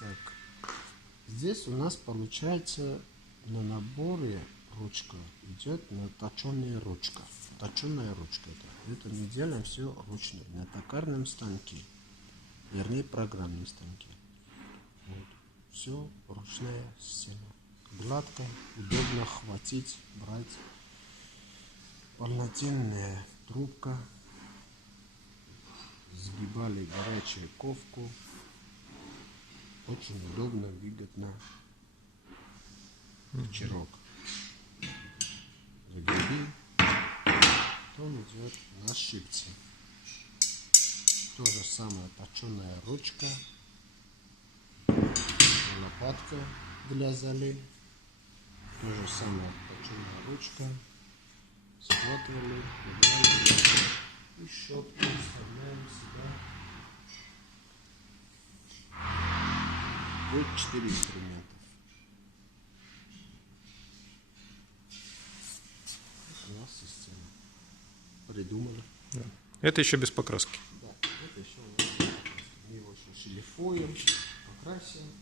Так. Здесь у нас получается на наборе ручка идет на точеная ручка. Точеная ручка это мы делаем все ручно на токарном станке, вернее программном станке. Вот. Все ручная система. Гладко, удобно хватить, брать. Полноценная трубка. Сгибали горячую ковку. Очень удобно, выгодно. Черок. Загреби. Потом идет на щипцы. То же самое точеная ручка. Лопатка для золы. То же самое точеная ручка. Схватывали, убрали. И щетку вставляем сюда. Вот 4 инструмента. У нас система. Придумали. Да. Это еще без покраски. Да, это еще у нас. Мы его еще шлифуем, покрасим.